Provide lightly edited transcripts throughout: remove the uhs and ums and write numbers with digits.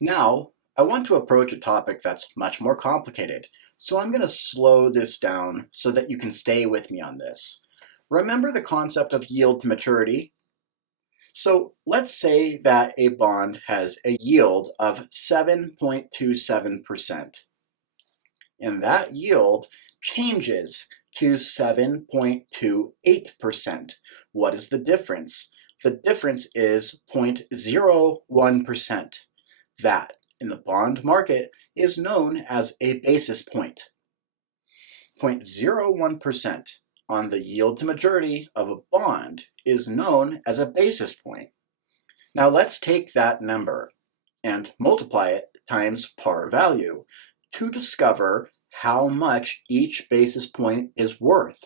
Now, I want to approach a topic that's much more complicated, so I'm going to slow this down so that you can stay with me on this. Remember the concept of yield to maturity? So let's say that a bond has a yield of 7.27%, and that yield changes to 7.28%. What is the difference? The difference is 0.01%. That, in the bond market, is known as a basis point. 0.01% on the yield to maturity of a bond is known as a basis point. Now let's take that number and multiply it times par value to discover how much each basis point is worth.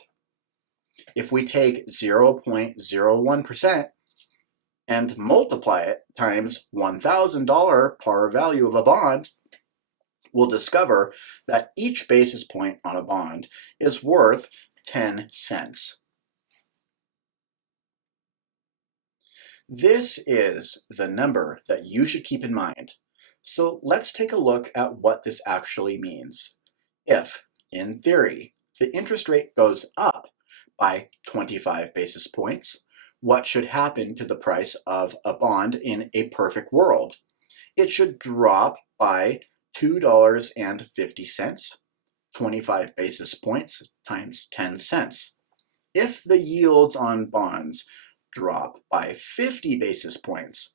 If we take 0.01% and multiply it times $1,000 par value of a bond, we'll discover that each basis point on a bond is worth 10 cents. This is the number that you should keep in mind. So let's take a look at what this actually means. If, in theory, the interest rate goes up by 25 basis points, what should happen to the price of a bond in a perfect world? It should drop by $2.50, 25 basis points times 10 cents. If the yields on bonds drop by 50 basis points,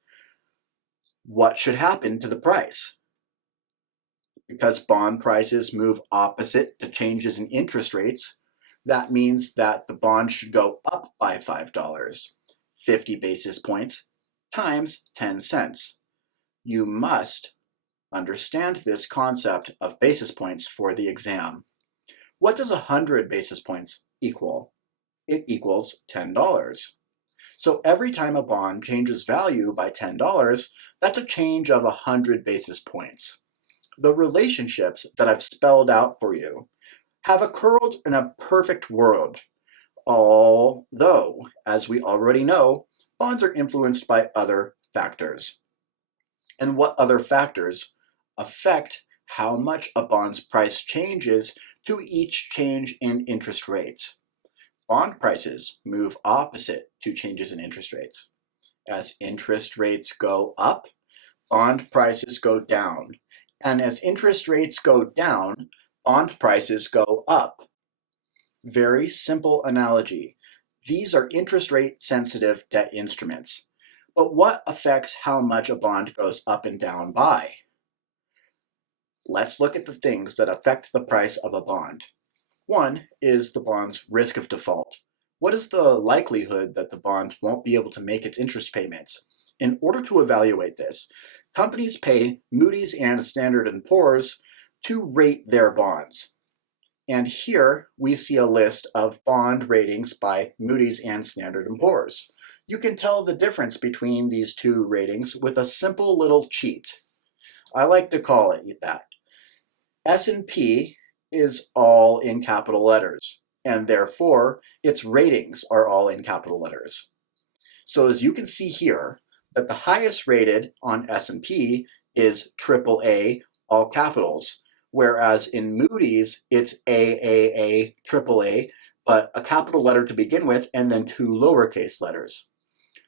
what should happen to the price? Because bond prices move opposite to changes in interest rates, that means that the bond should go up by $5, 50 basis points times 10 cents. You must understand this concept of basis points for the exam. What does 100 basis points equal? It equals $10. So every time a bond changes value by $10, that's a change of 100 basis points. The relationships that I've spelled out for you have occurred in a perfect world, although, as we already know, bonds are influenced by other factors. And what other factors affect how much a bond's price changes to each change in interest rates? Bond prices move opposite to changes in interest rates. As interest rates go up, bond prices go down. And as interest rates go down, bond prices go up. Very simple analogy. These are interest rate sensitive debt instruments. But what affects how much a bond goes up and down by? Let's look at the things that affect the price of a bond. One is the bond's risk of default. What is the likelihood that the bond won't be able to make its interest payments? In order to evaluate this, companies pay Moody's and Standard & Poor's to rate their bonds. And here we see a list of bond ratings by Moody's and Standard & Poor's. You can tell the difference between these two ratings with a simple little cheat. I like to call it that. S&P is all in capital letters, and therefore its ratings are all in capital letters. So as you can see here, that the highest rated on S&P is AAA, all capitals, whereas in Moody's it's AAA, AAA, but a capital letter to begin with and then two lowercase letters.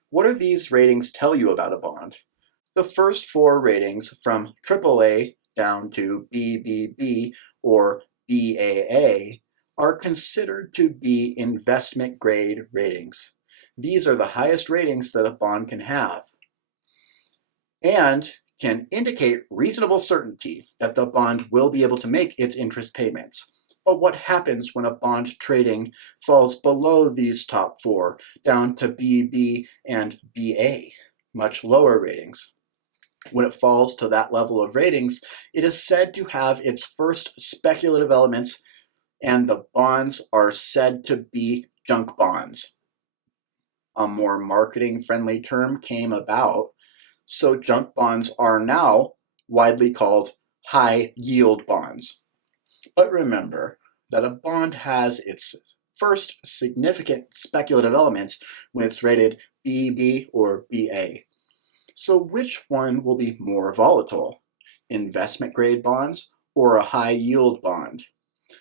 What do these ratings tell you about a bond? The first four ratings from AAA down to BBB or BAA are considered to be investment grade ratings. These are the highest ratings that a bond can have and can indicate reasonable certainty that the bond will be able to make its interest payments. But what happens when a bond trading falls below these top four down to BB and BA, much lower ratings? When it falls to that level of ratings, it is said to have its first speculative elements, and the bonds are said to be junk bonds. A more marketing-friendly term came about, so junk bonds are now widely called high-yield bonds. But remember that a bond has its first significant speculative elements when it's rated BB or BA. So which one will be more volatile? investment grade bonds or a high yield bond.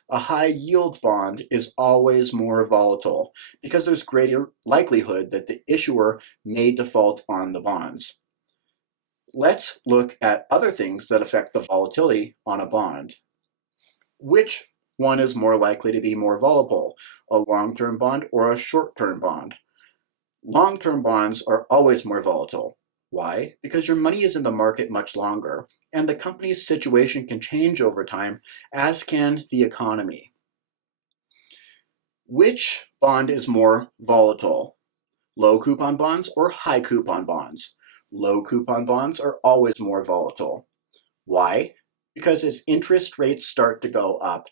A high yield bond is always more volatile because there's greater likelihood that the issuer may default on the bonds. Let's look at other things that affect the volatility on a bond. Which one is more likely to be more volatile, a long-term bond or a short-term bond? Long-term bonds are always more volatile. Why? Because your money is in the market much longer, and the company's situation can change over time, as can the economy. Which bond is more volatile? Low coupon bonds or high coupon bonds? Low coupon bonds are always more volatile. Why? Because as interest rates start to go up,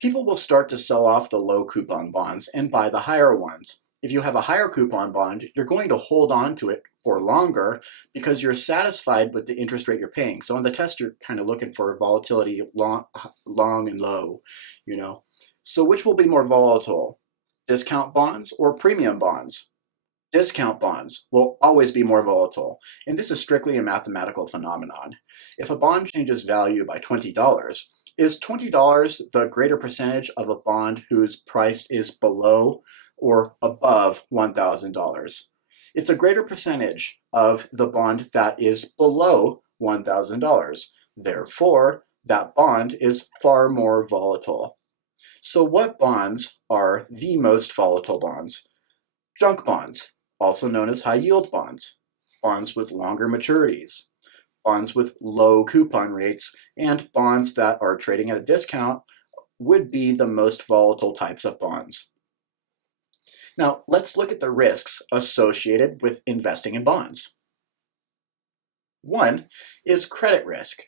people will start to sell off the low coupon bonds and buy the higher ones. If you have a higher coupon bond, you're going to hold on to it for longer because you're satisfied with the interest rate you're paying. So on the test, you're kind of looking for volatility long and low, So which will be more volatile? Discount bonds or premium bonds? Discount bonds will always be more volatile, and this is strictly a mathematical phenomenon. If a bond changes value by $20, is $20 the greater percentage of a bond whose price is below or above $1,000? It's a greater percentage of the bond that is below $1,000. Therefore, that bond is far more volatile. So what bonds are the most volatile bonds? Junk bonds, also known as high yield bonds, bonds with longer maturities, bonds with low coupon rates, and bonds that are trading at a discount would be the most volatile types of bonds. Now, let's look at the risks associated with investing in bonds. One is credit risk.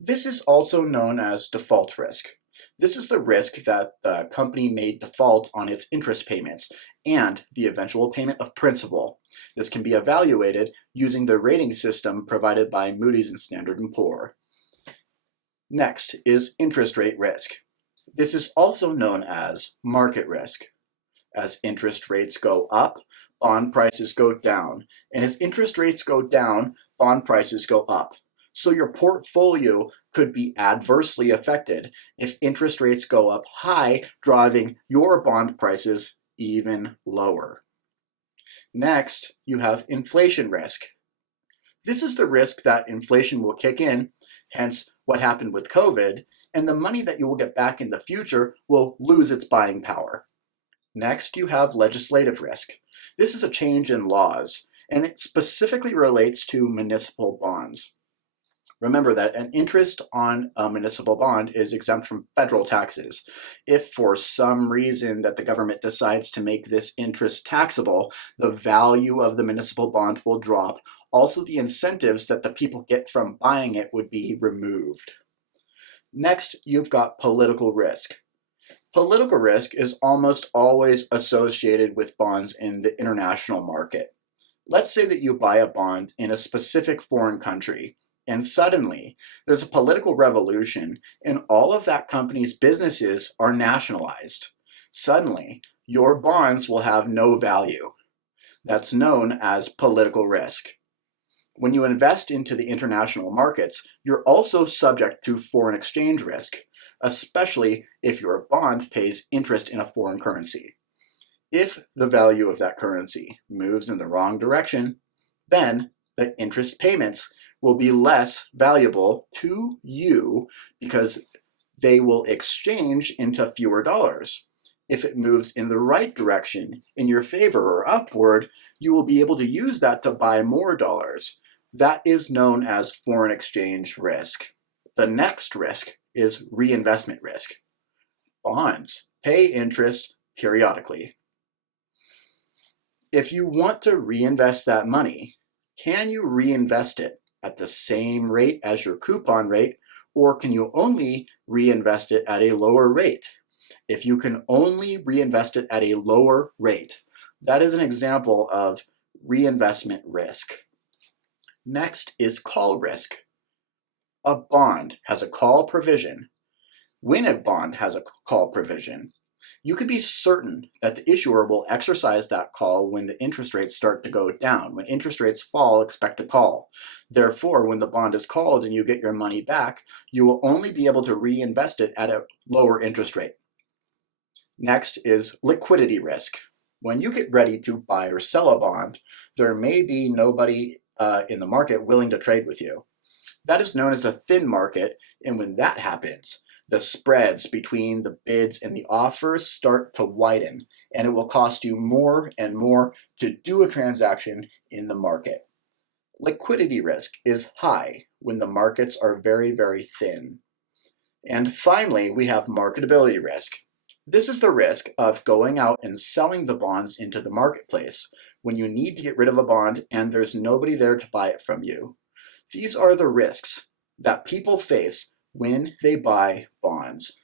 This is also known as default risk. This is the risk that the company may default on its interest payments and the eventual payment of principal. This can be evaluated using the rating system provided by Moody's and Standard & Poor. Next is interest rate risk. This is also known as market risk. As interest rates go up, bond prices go down. And as interest rates go down, bond prices go up. So your portfolio could be adversely affected if interest rates go up high, driving your bond prices even lower. Next, you have inflation risk. This is the risk that inflation will kick in, hence what happened with COVID, and the money that you will get back in the future will lose its buying power. Next, you have legislative risk. This is a change in laws, and it specifically relates to municipal bonds. Remember that an interest on a municipal bond is exempt from federal taxes. If for some reason that the government decides to make this interest taxable, the value of the municipal bond will drop. Also, the incentives that the people get from buying it would be removed. Next, you've got political risk. Political risk is almost always associated with bonds in the international market. Let's say that you buy a bond in a specific foreign country, and suddenly there's a political revolution and all of that company's businesses are nationalized. Suddenly, your bonds will have no value. That's known as political risk. When you invest into the international markets, you're also subject to foreign exchange risk, especially if your bond pays interest in a foreign currency. If the value of that currency moves in the wrong direction, then the interest payments will be less valuable to you because they will exchange into fewer dollars. If it moves in the right direction, in your favor or upward, you will be able to use that to buy more dollars. That is known as foreign exchange risk. The next risk is reinvestment risk. Bonds pay interest periodically. If you want to reinvest that money, can you reinvest it at the same rate as your coupon rate, or can you only reinvest it at a lower rate? If you can only reinvest it at a lower rate, that is an example of reinvestment risk. Next is call risk. A bond has a call provision. When a bond has a call provision, You can be certain that the issuer will exercise that call when the interest rates start to go down. When interest rates fall, expect a call. Therefore, when the bond is called and you get your money back, you will only be able to reinvest it at a lower interest rate. Next is liquidity risk. When you get ready to buy or sell a bond, there may be nobody in the market willing to trade with you. That is known as a thin market, and when that happens, the spreads between the bids and the offers start to widen, and it will cost you more and more to do a transaction in the market. Liquidity risk is high when the markets are very, very thin. And finally, we have marketability risk. This is the risk of going out and selling the bonds into the marketplace when you need to get rid of a bond and there's nobody there to buy it from you. These are the risks that people face when they buy bonds.